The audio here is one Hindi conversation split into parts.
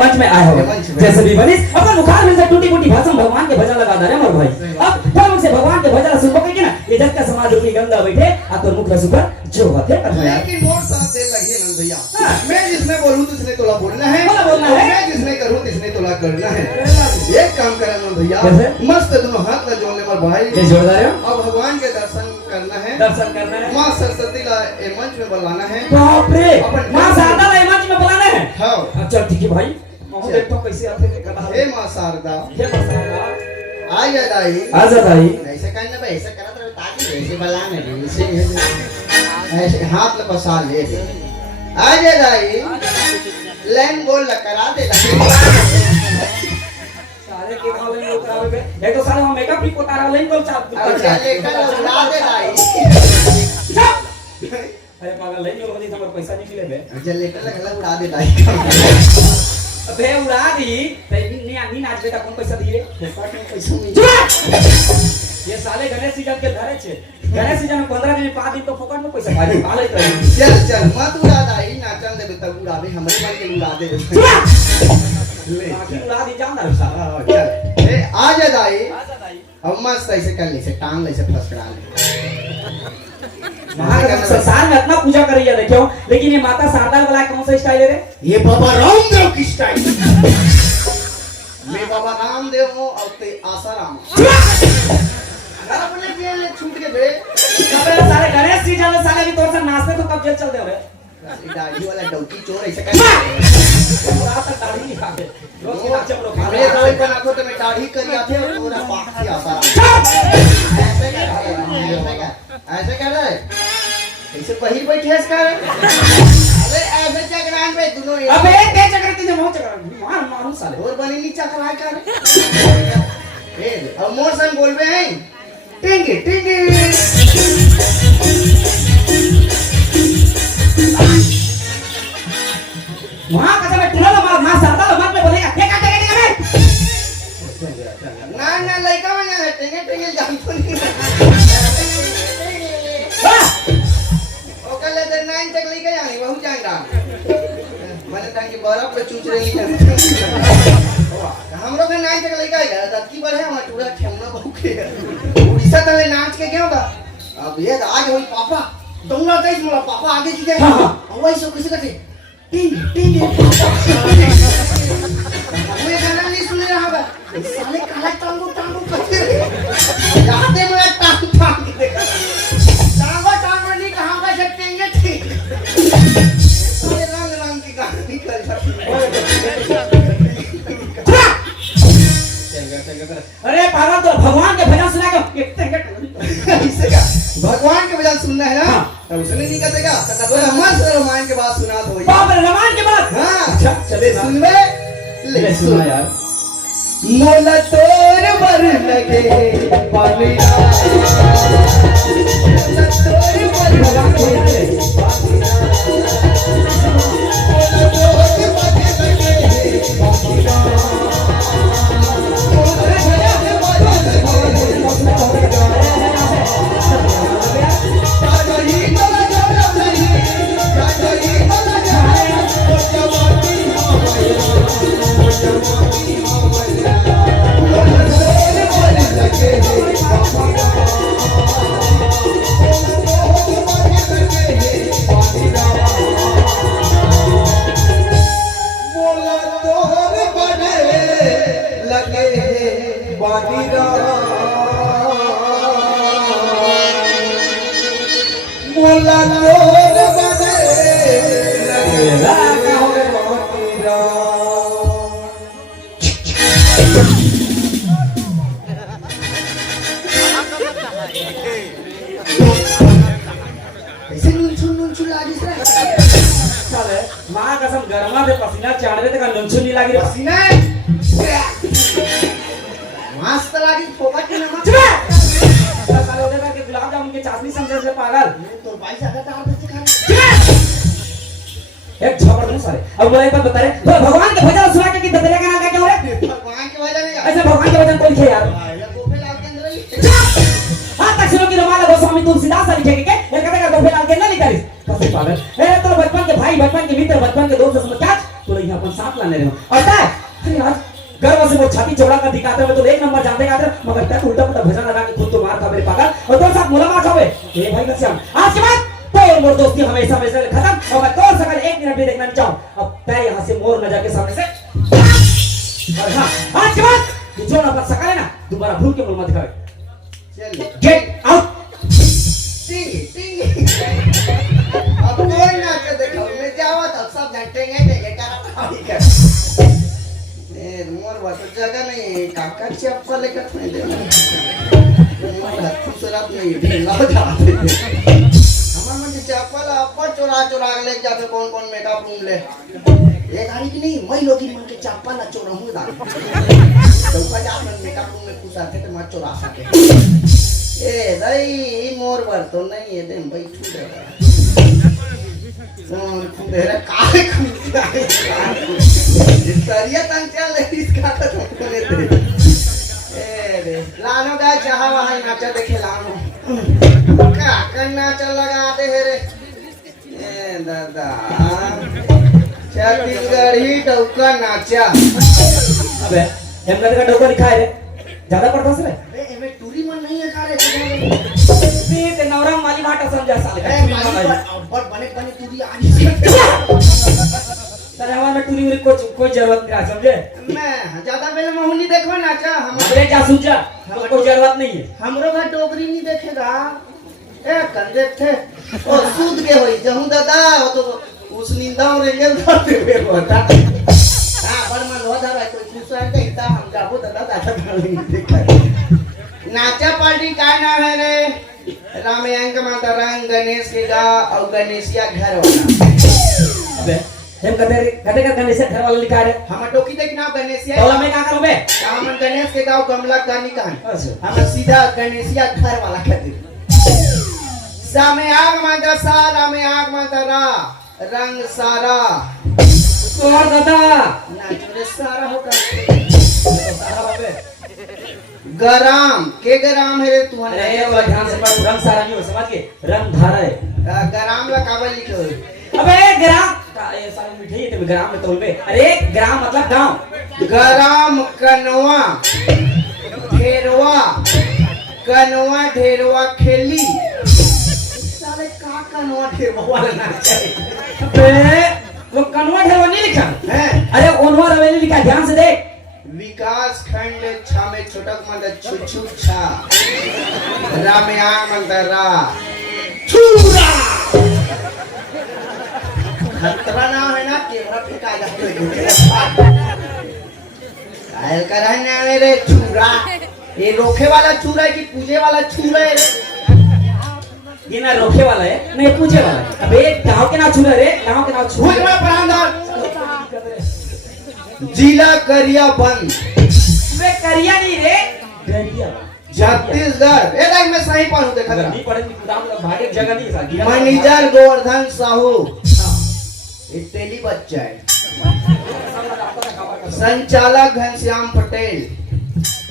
मंच में आए हो जैसे भी बनिस अपन मुखार में से टूटी फूटी भाषा में भगवान के भजन लगा दे रे मोर भाई। अब फिर मुझसे भगवान के भजन सुन के ना इज्जत का समाज की गंगा बैठे आ तो मुख रस पर जो होते लेकिन मोर साथ दे लगी नंद भैया। मैं जिसने बोलूं तुझने तोला बोलना है, मैं जिसने करूं तिसने तोला करना है। एक काम करा नंद भैया, मस्त दोनों हाथ में जोड़ने पर भाई जय जोरदार हो। अब भगवान के दर्शन करना है, दर्शन करना है, मां सरस्वती ला ए मंच में बुलाना है। बाप रे मां शारदा ला मंच में बुलाना है। हां चल ठीक है भाई, मैं देखता हूं कैसे आते हैं कथा। हे मां शारदा, हे मां शारदा आ जा दाई, आ जा दाई। ऐसे करना भाई, ऐसे करा तो ताकि ऐसे बुलाने दे, ऐसे हाथ में पसा ले दे। आ जा दाई, लाइन बोल ला करा दे। सारे के खाओ लेन उतारे बे, एक तो सारे हम मेकअप भी उतारा लेन बोल चाप लेकर उड़ा दे दाई। अरे पागल लेन जो कदी हमर पैसा नहीं मिले बे। चल लेकर लगा उड़ा दे दाई। अबे उड़ा दी नहीं आनी नाच बेटा कौन पैसा दिए फोकट में पैसा नहीं। ये साले गणेश सीजन के धरे छे, गणेश सीजन में 15 दिन 5 दिन तो फोकट में पैसा खाली पाले रही। चल चल मत उड़ा दाई, नाचन दे तब उड़ावे, हमरे मन के उड़ा दे। ले उड़ा दी जान ना साला। चल ए आ जा दाई, आ जा दाई। अब मस्त ऐसे कर ले, से टांग ले, से फसकड़ा ले। संसार में इतना पूजा करी है देखो, लेकिन ये माता शारदा वाला कौन सा स्टाइल है रे? ये बाबा रामदेव की स्टाइल। मैं बाबा रामदेव हूं और ते आसाराम। घर अपने पिए ले छूट के बे। अबे सारे गणेश जी जाने साले भी तोर से नाचते तो कब जेल चल दे रे? दाढ़ी वाला डौकी चोर ऐसे कर। रात तक दाढ़ी नहीं खाते, रोज के नाचे हम लोग। मैं कोई बना को तो मैं दाढ़ी कर आते और पूरा पाक की आसाराम। ऐसे कर रहा है, ऐसे वही बैठे कर। अरे ऐसे चकरान पे दोनों। अबे ते चक्कर तुझे मुंह चक्कर मार मारू साले। और बनी नी चकरा कर। ए अब मोर संग बोलबे हैं, टिंगी टिंगी। वहां कसम है तुला मां शारदा ला मत में बोलेगा क्या काटेगा रे? ना ना लइका में ना टिंगी टिंगी जान तो नहीं। ओके ले दे नाइन तक लेके जानी बहुत जाएगा। मैंने टांगी बर्फ पे चूच रही है। हम लोग नाइन तक लेके आएगा, दत्ती बढ़े हम पूरा ठेमना भूखे। उड़ीसा तले नाच के क्या होगा? अब ये आज होई पापा, दौड़ा तेज मोला पापा आगे जी गए। और वही सब किसी करते टिंग टिंग। मैं गाना नहीं सुन रहा होगा, साले काला टांगो टांगो करते जाते मैं टांग टांग के देखा टांगो टांगो नहीं कहां का झटकेंगे ठीक। साले रंग रंग की कहानी कर अरे पागल तो भगवान के भजन सुना के इससे क्या भगवान के भजन सुनना है ना, तो उसने नहीं करेगा तो मस्त रामायण के बाद सुना दो। बाप रे रामायण के बाद। हां चले सुनवे ले सुना यार। मोला तोर बर लगे पानिया, मोला तोर बर लगे गरमा से पसीना चाड़वे तक लंचो नहीं लागी रे पसीना मस्त लागी फोकट के नमक साले होने का कि गुलाब जामुन के चाशनी समझे से पागल तो भाई ज्यादा तार बच्चे खा एक जबरदस्त साले। अब मुझे एक बात बता रहे भगवान के भजन सुना के कि ददरिया का नाम क्या हो रहा है? भगवान के भजन है ऐसे भगवान के भजन कोई लिखे यार गोपेलाल के अंदर ही हां तक सुनो कि रमाला गोस्वामी तुलसीदास लिखे के ये कहते हैं गोपेलाल के ना लिखा है कैसे पागल। ए तो बचपन के भाई, बचपन के मित्र, बचपन के दोस्त समझ क्या तो यहां अपन साथ लाने रे हूँ और क्या अरे यार गर्व से वो छाती चौड़ा कर दिखाते मैं तो एक नंबर जानते गाते मगर तक उल्टा पुल्टा भजन लगा के खुद तो मार खा मेरे पागल और तो साथ मुला मार खावे ये भाई का आज के बाद तो मोर दोस्ती हमेशा हमेशा खत्म और मैं तो सकल 1 मिनट भी देखना नहीं चाहूं अब तय यहां से मोर न जाके सामने से और हां आज के बाद ये जो ना सकल है ना दोबारा भूल के मुंह मत खावे चल गेट आउट टिंग अब कोई ना के देखो मैं जावा तो सब जानते हैं कर ए मोर बात जगह नहीं काका चप्पल लेकर थोड़ी दे मोर खूबसूरत नहीं ढीला जाते हमार मन के चप्पल अपन चोरा चोरा ले जाते कौन मेकअप रूम ले ये गाड़ी की नहीं मैं लोग मन के चप्पल चोरा हूं दा तो का जा मेकअप रूम में घुसा के तो मत चोरा सके ए दई मोर बर तो नहीं है दे बैठू दे तेरा काहे खुदा सरिया तंचा लेडीज का तो करे थे ए रे लानो गा जहां वहां नाचा देखे लानो का करना चल लगाते है रे ए दादा छत्तीसगढ़ी डौका नाचा अबे हेमलत का डौका दिखाए रे ज्यादा पड़ता से रे एमे टूरी मन नहीं है का रे ते नवरंग वाली माटा समझा साले और बने टूरी आज सर हमारा टूरी में कोई जरूरत नहीं समझे मैं ज्यादा पहले मोहनी देखो नाचा हमरे क्या सूझा हमको कोई जरूरत नहीं है हमरो घर डोगरी नहीं देखेगा ए कंदे थे ओ सूद के होई जहू दादा हो तो उस निंदा रे गेल करते बे होता हां बड़ मन हो जा कोई खुश है कहता हम जाबो दादा दादा नहीं देखा नाचा पार्टी का नाम है रे रामयांक माता रंग गणेश के गा और गणेशिया घर वाला अबे हम कते का गणेश घर वाला लिखा रे हम टोकी देख नाम गणेशिया तोला मैं का करूं बे हम गणेश के गांव गमला गानी का अच्छा हम सीधा गणेशिया घर वाला कहते सामे आग माता सा रामे आग माता रा रंग सारा तोहर दादा नाचरे सारा होगा सारा बाबे गराम के गराम है रे तू अरे वो ध्यान से पढ़ रंग सारा नहीं हो समझ के रंग धारा है गराम ला काबल लिखो अबे ग्राम का ये सारे मिठाई है ग्राम में तोल में अरे ग्राम मतलब गांव गराम कनवा ढेरवा कनवा ढेरवा खेली साले का कनवा ढेरवा वाला ना चाहिए अबे वो कनवा ढेरवा नहीं लिखा है अरे ओनवा रवेली लिखा ध्यान से देख विकास खंड छा में छोटक मंद छुछु छा रामया मंदरा छुरा खतरा ना है ना कैमरा फेंका जाए कायल करने मेरे छुरा ये रोके वाला छुरा है कि पूजे वाला छुरा है ये ना रोके वाला है नहीं पूजे वाला है अबे गांव के ना छुरा रे गांव के ना छुरा भूल में परांदा जिला करिया बंद वे करिया नहीं रे करिया छत्तीसगढ़ ए देख मैं सही पढ़ूं देखा अगर नहीं पढ़े तो गोदाम का भागे जगह नहीं सा मैनेजर गोवर्धन साहू ये तेली बच्चा है संचालक घनश्याम पटेल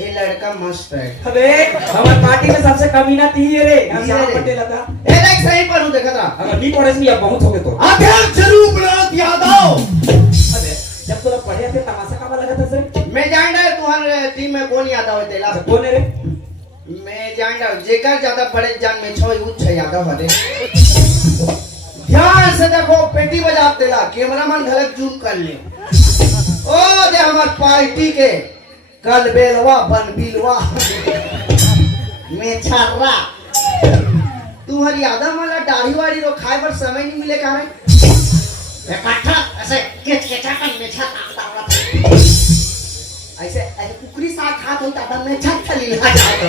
ये लड़का मस्त है अबे हमारी पार्टी में सबसे कमीना थी ये रे घनश्याम पटेल था ए देख सही पढ़ूं देखा था अगर नहीं पढ़े तो ये बहुत हो गए तो अध्यक्ष रूपनाथ यादव अबे जब तो पढ़े थे तमाशा का लगा था सर मैं जान रहा तुम्हारे टीम में कौन यादव है तेला कौन है रे मैं जान रहा जेकर ज्यादा बड़े जान में छो उच्च यादव हरे ध्यान से देखो पेटी बजा तेला कैमरामैन गलत जूम कर ले ओ दे हमार पार्टी के कल बेलवा बन बिलवा में छर्रा तुम्हारी यादव वाला दाढ़ी वाड़ी रो खाए पर समय नहीं मिले का है इकट्ठा ऐसे केचा कर में छत ऐसे ऐसे कुकरी साथ हाथ होता था मैं छत चली लगा जाता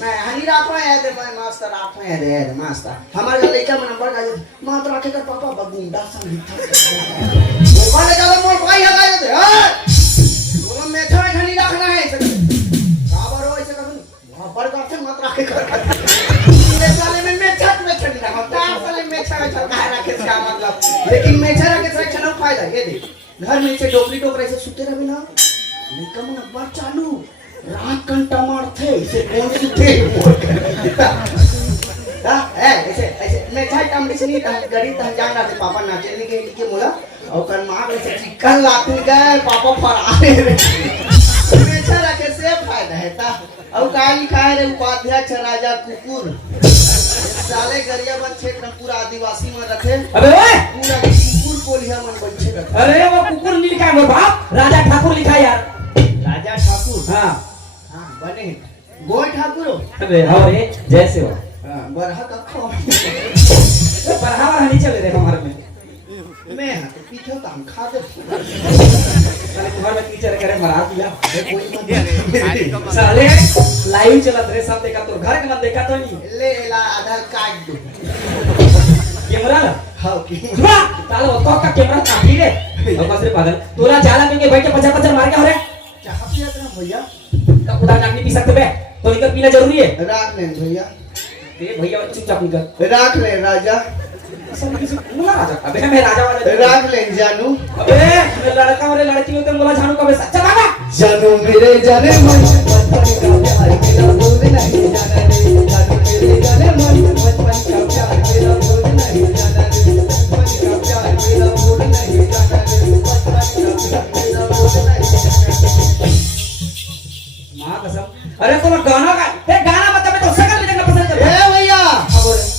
मैं हनी रात में आया थे मैं मास्टर रात में आया थे मास्टर हमारे लड़का में नंबर का मात्र आके कर पापा बगुंडा संगीत मोबाइल का मोबाइल हटा देते हैं बोलो मैं छत हनी रखना है ऐसे काबर हो ऐसे कर पर करते मात्र आके कर ये साले में मैं छत में चली रहा हूं साले में छत का रखे इसका मतलब लेकिन मैं छत के साथ चलो फायदा ये देख घर में से डोकरी टोकरे से सुते रहे ना निकम ना बात चालू रात कंटा मारते इसे कौन सुते हां ऐसे ऐसे मैं चाहे टमड़ी से नहीं गरी तह जान रहा पापा नाचे नहीं के मोला और कर मां में से चिकन लाते गए पापा फरारे रे बेचा रखे से फायदा है ता और का लिखा है रे उपाध्यक्ष राजा कुकुर साले गरियाबंद क्षेत्र में पूरा आदिवासी में रखे अबे ओए पूरा कुकुर कोलिया मन बच्चे रखे अरे वो कुकुर नहीं लिखा है मेरे बाप राजा ठाकुर लिखा है यार राजा ठाकुर हाँ हां बने गोय ठाकुर हो अबे हो रे जैसे हो हां बरहा कखो पढ़ावा नहीं चले रे हमारे में मैं पीछे काम खा दे साले तुम्हारे में टीचर करे मरा दिया साले लाइव चलत रे सब देखा तो घर के मन देखा तो नहीं ले ला आधार कार्ड दो कैमरा ला हां की सुना ताले वो का कैमरा काफी रे अब मसरे पागल तोला जाला में के बैठ के 50 50 मार के हो रे चाह पिया तेरा भैया तब खुदा जान नहीं पी सकते बे तो निकल पीना जरूरी है राख ले भैया दे भैया चुपचाप निकल राख ले राजा मुला राजा अबे मैं राजा वाला राख ले जानू अबे मैं लड़का और लड़की होते मुला झानू कबे सच्चा बाबा जानू मेरे जाने मन बचपन का प्यार मेरा भूल नहीं जाना रे जानू मेरे जाने मन बचपन का प्यार मेरा भूल नहीं जाना रे बचपन का प्यार मेरा भूल नहीं जाना रे बचपन का प्यार मेरा भूल नहीं जाना मां कसम अरे तुम गाना का ते गाना मतलब तो सकल भी देखना पसंद करता ए भैया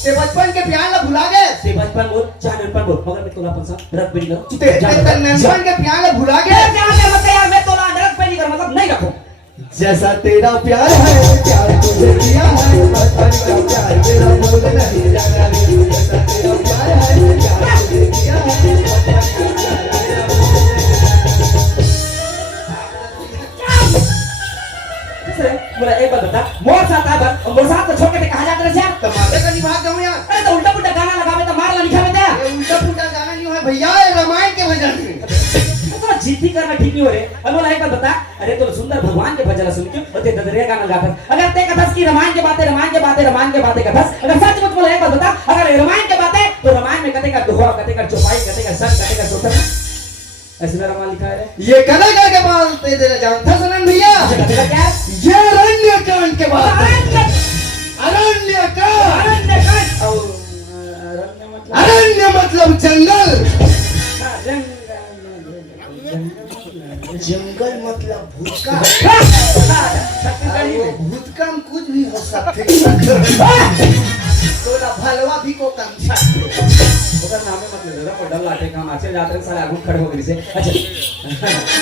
ते बचपन के प्यार ला भुला गए से बचपन बोल जानपन बोल मगर मैं तोला पंसा रख पे नहीं करो ते बचपन के प्यार ला भुला गए ध्यान दे मत यार मैं तोला रख पे नहीं कर मतलब नहीं रखो जैसा तेरा प्यार है प्यार तुझे दिया है बचपन का प्यार मेरा भूल नहीं जाना रे जैसा तेरा प्यार है प्यार तुझे दिया है बचपन का प्यार मेरा भूल बोला एक बात बता मोर साथ आकर और मोर साथ तो छोड़ के कहा जाता है यार टमाटर का निभाग गाऊं यार अरे तो उल्टा पुल्टा गाना लगावे तो मार ला लिखा में दे ये उल्टा पुल्टा गाना नहीं है भैया ये रामायण के भजन है तो जीती करना ठीक नहीं हो रे अब बोला एक बात बता अरे तो सुंदर भगवान के भजन सुन क्यों और ते ददरिया गाना गाता अगर ते कथस की रामायण के बातें कथस अगर सच मुच बोला एक बात बता अगर रामायण के बातें तो रामायण में कते का दोहा कते का चौपाई कते का सन कते का सोतर ऐसे में रामायण लिखा है ये कला के बाल ते दे जानता सनन भैया अच्छा कते का क्या ये अरण्य कांड के बात अरण्य कांड और अरण्य मतलब जंगल जंगल मतलब भूतका भूतका में कुछ भी हो सकते तो भलवा भी को कंसा ओकर नामे मत ले रे डर लाटे काम आचे जाते साले आगू खड़े हो गई से अच्छा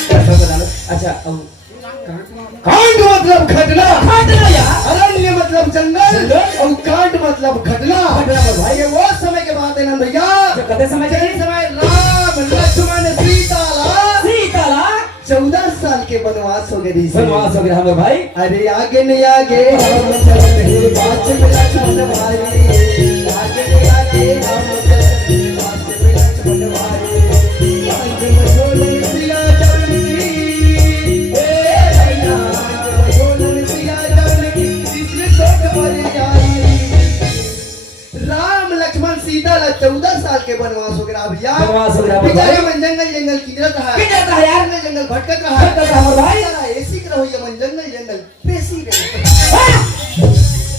सब बता लो अच्छा कांड मतलब घटना घटना यार अरण्य मतलब जंगल और कांड मतलब घटना भाई ये वो समय के बात है ना भैया जो कते समय के समय राम लक्ष्मण सीता 14 साल के वनवास हो गए वनवास हो गया हमें भाई अरे आगे नहीं आगे हम चल रहे बात में लक्ष्मण भाई आगे नहीं आगे हम चल रहे बात में लक्ष्मण भाई आगे में बोलन सिया जानकी ए भैया बोलन सिया जानकी इसने सोच भर आई राम लक्ष्मण सीता 14 साल के वनवास हो गया भैया वनवास हो गया बेचारे मन जंगल किधर रहा किधर रहा यार में जंगल भटकत रहा भाई ऐसी रहो ये मन जंगल पेशी रहे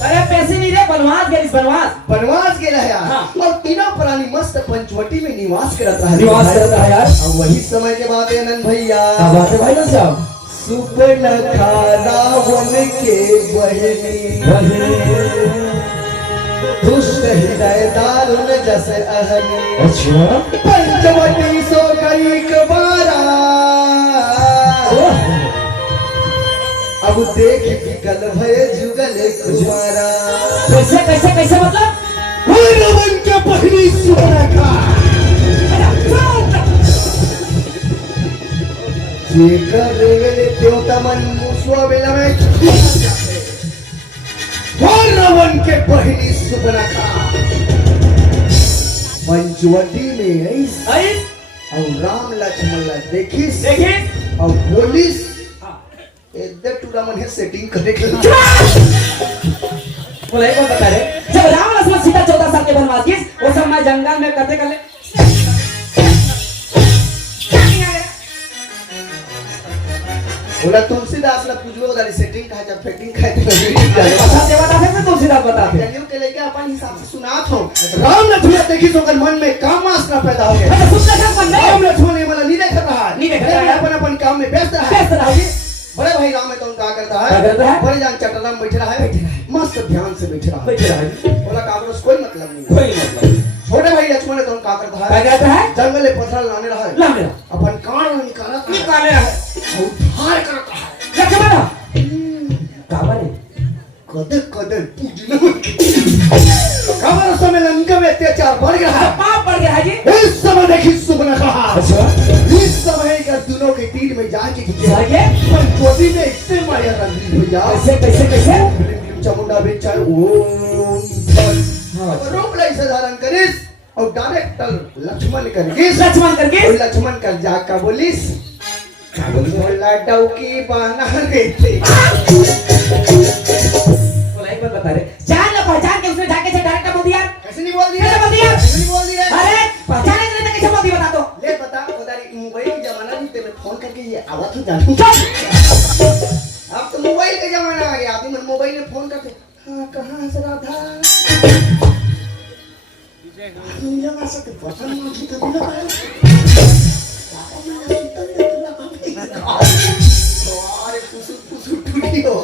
अरे पैसे नहीं रे वनवास के रहा हाँ। और तीनों प्राणी मस्त पंचवटी में निवास करता है यार और वही समय के बाद है नंद भैया क्या बात है भाई साहब सुपर्णखा रावण के बहनी दुष्ट हृदय दारुण जस अहने अच्छा पंचवटी सो गई कबारा अब देख विकल भय जुगल कुमारा कैसे मतलब रावण के पहली सुपर्णखा ये कर रे देवता मन मुसवा बेला में रावण के पहली सुपर्णखा पंचवटी में आई और राम लक्ष्मण देखिस और बोलिस एकदम टूरा मन है सेटिंग करे के बोले कौन बता रहे जब राम लक्ष्मण सीता 14 साल के वनवास गए उस समय जंगल में करते कर ले बोला तुलसीदास ला पूछबो उधर सेटिंग का जब फेटिंग का बताते बताते मैं तुलसीदास बताते कलियुग के लेके अपन हिसाब से सुनात हो राम लक्ष्मण देखी तो कर मन में काम वासना पैदा हो गया सुन ले मन में राम लक्ष्मण ये मतलब नहीं देख रहा है नहीं देख रहा है अपन अपन काम में व्यस्त रहा है व्यस्त रहा है बड़े भाई राम में तो क्या करता क्या करता है है? बड़े जान चटला में बैठ रहा है मस्त ध्यान से बैठ रहा है बैठ रहा है बोला कागज कोई मतलब नहीं कोई मतलब छोटे भाई लक्ष्मण तो क्या करता क्या है कहता है जंगल में पत्थर लाने रहा है ला मेरा अपन कान में निकाला निकाले है और उधार करता है लक्ष्मण काबर है कदर कदर पूजना काबर समय लंका में अत्याचार बढ़ गया है पाप बढ़ गया है जी इस समय देखी सुबह कहा अच्छा इस समय का दोनों के तीर में जाके जाके पर चोटी में इससे माया रंगी हो जा कैसे कैसे कैसे चामुंडा बेचार ओम हाँ रूप लाई से धारण करिस और डायरेक्टर लक्ष्मण करगिस लक्ष्मण करके और लक्ष्मण कर जा का बोलिस क्या बोल रहा है बोला डौकी बना देते बोला एक बात बता रहे जान ना पहचान के उसने जाके से डायरेक्ट बोल दिया कैसे नहीं बोल दिया कैसे बोल दिया कैसे नहीं बोल दिया अरे पहचाने के लिए कैसे बोल दिया बता दो ले बता उधर मोबाइल के जमाना नहीं तेरे फोन करके ये आवाज तो जानू अब तो मोबाइल का जमाना आ गया आदमी मोबाइल में फोन करते हाँ कहाँ से राधा आदमी लगा सकते बटन मार के तो लगा अरे पुसु पुसु टूटी हो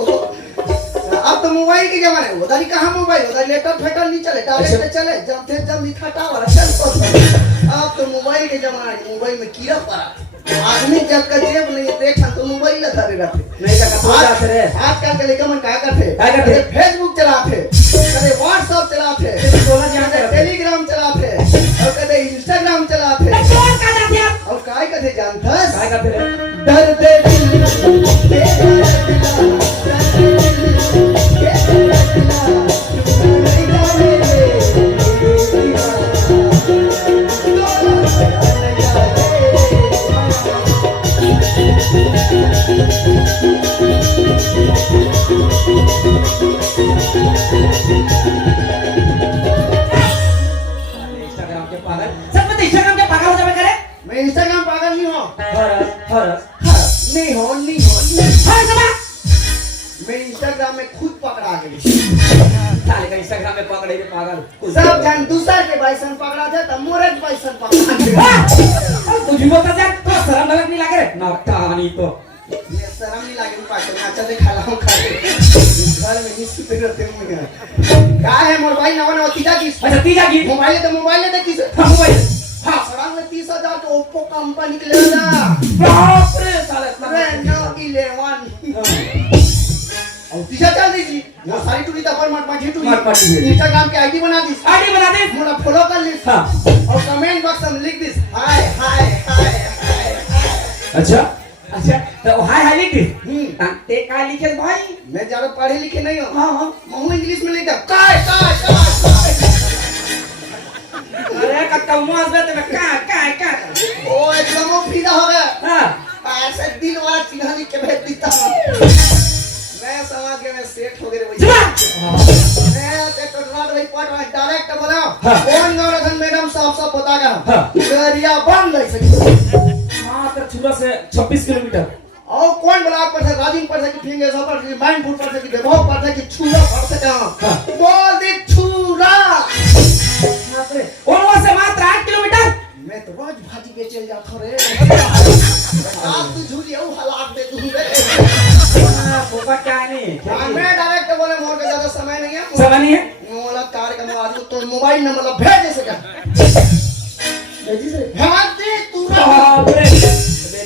अब तो मोबाइल के जमाने में उधर कहाँ मोबाइल उधर लैपटॉप फेटल नहीं चले डायरेक्ट चले जब थे जब लिखा टावर चल अब तो मोबाइल के जमाने में मोबाइल में कीड़ा पड़ा आदमी जब का जेब नहीं देख तो मोबाइल धरे रहते नहीं का कहाँ जाते रे आजकल के लेकर मन क्या करते क्या करते? फेसबुक चलाते कदे व्हाट्सएप चलाते सोलह जान कदे करते। टेलीग्राम चलाते और कदे इंस्टाग्राम चलाते कौन का जाते आप और काय कदे जानथस क्या करते रे डर दे दिल इंस्टाग्राम के पागल सब में इंस्टाग्राम के पागल हो जावे करे मैं इंस्टाग्राम पागल नहीं हूँ हरस नहीं हो हर समा मैं इंस्टाग्राम में खुद पकड़ा गई साले का इंस्टाग्राम में पकड़े के पागल सब जान दूसर के बाइसन पकड़ा जाए तो मोरे के बाइसन पकड़ा तुझे बता यार तो शर्म नहीं लगे रे ना कहानी तो ये शर्म नहीं लगे पाटो नाचा दे खा लाऊं खा के घर में नहीं सुते रहते हूं मैं का है मोर भाई नवा नवा तीजा की अच्छा तीजा की मोबाइल दे किस मोबाइल हां सड़क में 30,000 के ओप्पो कंपनी के ले ना बाप रे साले इतना रेनो 11 और तीजा चल दी जी वो सारी टूटी तक पर मत झिटू मत झिटू। इंस्टाग्राम के आईडी बना दी आईडी बना दे मोला फॉलो कर ली हां और कमेंट बॉक्स में लिख दिस हाय हाय हाय अच्छा अच्छा तो हाय हाय लिख दे ते का लिखे भाई मैं ज्यादा पढ़े लिखे नहीं हूं हां हां मैं इंग्लिश में लिखता काय अरे कक्का मुआस बेटे में का ओ एकदम वो फिदा हो गया हां ऐसे दिल वाला चिन्ह लिख के भेज देता मैं समझ गया मैं सेट हो गए मैं देखो नॉट भाई पॉट में डायरेक्ट बोला कौन नौरखन मैडम सब बता गया एरिया बंद है मात्र छुरा से 26 किलोमीटर और कौन ब्लॉक पर से राजिंग पर से कि फिंगर सब पर से माइंडफुल पर से कि डेवलप पर से कि छुरा पर से कहां बोल दे छुरा मात्र और वहां से मात्र 8 किलोमीटर मैं तो रोज भाजी बेचल जाता रे आप तो झूठी है वो हालात दे तू रे पोपा क्या नहीं मैं डायरेक्ट बोले मोर के ज्यादा समय नहीं है समय नहीं है मोला कार का आदमी तो मोबाइल नंबर भेज सका भाजी तू बाप रे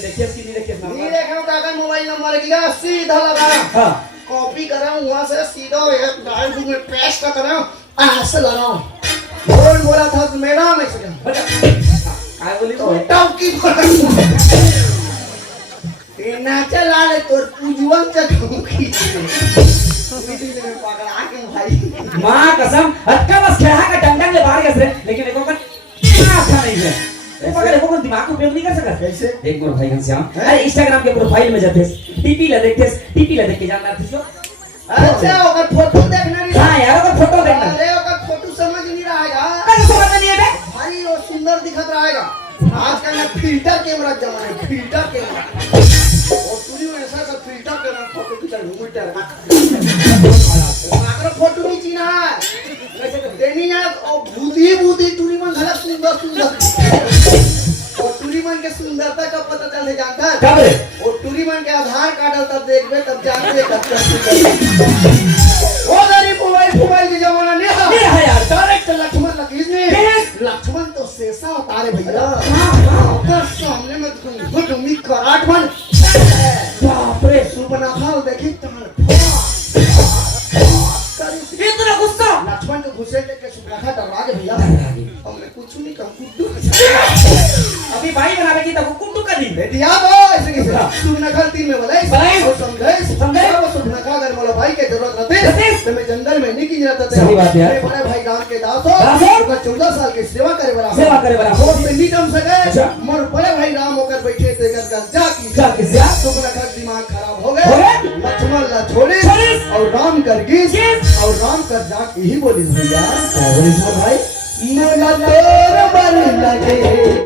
देखिए कि नहीं देखिए नहीं देखो काका मोबाइल नंबर लिया सीधा लगा हां कॉपी करा वहां से सीधा एक ड्राइव में पेस्ट करा ऐसे लगा कौन बोला था मेरा नहीं सका काय बोली तो टॉकी ये नाचा लाले तोर पूजवन चखुकी मीटिंग में पागल आके भाई मां कसम हटका बस खेहा का डंडा ले बाहर गए लेकिन देखो कर अच्छा नहीं है ये पकड़ देखो दिमाग को उपयोग नहीं कर सकता कैसे एक मोर भाई घनश्याम अरे इंस्टाग्राम के प्रोफाइल में जाते टीपी ला देख के जानना थी अच्छा ओकर फोटो देखना नहीं हां यार ओकर फोटो देखना अरे ओकर फोटो समझ नहीं रहेगा कैसे समझ में नहीं है बे भाई वो सुंदर दिखत रहेगा आजकल ना फिल्टर कैमरा जमाना है फिल्टर कैमरा और पूरी में ऐसा चल मुटर मात्र फोटो नहीं चीना कैसे तो देनी यार और बूदी टूरी मन घला सुंदर और टूरी मन के सुंदरता का पता चल है जानता है कब रे और टूरी मन के आधार कार्ड तब देखबे तब जानबे ओ गरीब मोबाइल के जमाना नहीं है यार डायरेक्ट लक्ष्मण लकीज ने Yes. लक्ष्मण तो शेषा उतारे भैया हाँ। ओकर सामने में घुटमी कराट मन बाप रे सुबनाखाल देखी तार इतना गुस्सा लक्ष्मण के घुसे के सुबनाखा डरा के भैया हमने कुछ नहीं कहा कुड्डू अभी भाई बनावे की तब कुंडू कर दी बेटी याद हो ऐसे कैसे सुबनाखा तीन में बोले और समझे वो सुबनाखा अगर मोला भाई के जरूरत रहते तो मैं जंगल में नहीं की जरूरत सही बात है बड़े भाई गांव के दास हो ओकर 14 साल के सेवा करे बड़ा बहुत में नहीं जम सके मोर बड़े भाई राम होकर बैठे थे कर जा की सुबनाखा दिमाग खराब हो गए लक्ष्मण ला छोड़े और राम कर गीस और राम कर जाके ही बोली भैया भाई मोला तोर बर लगे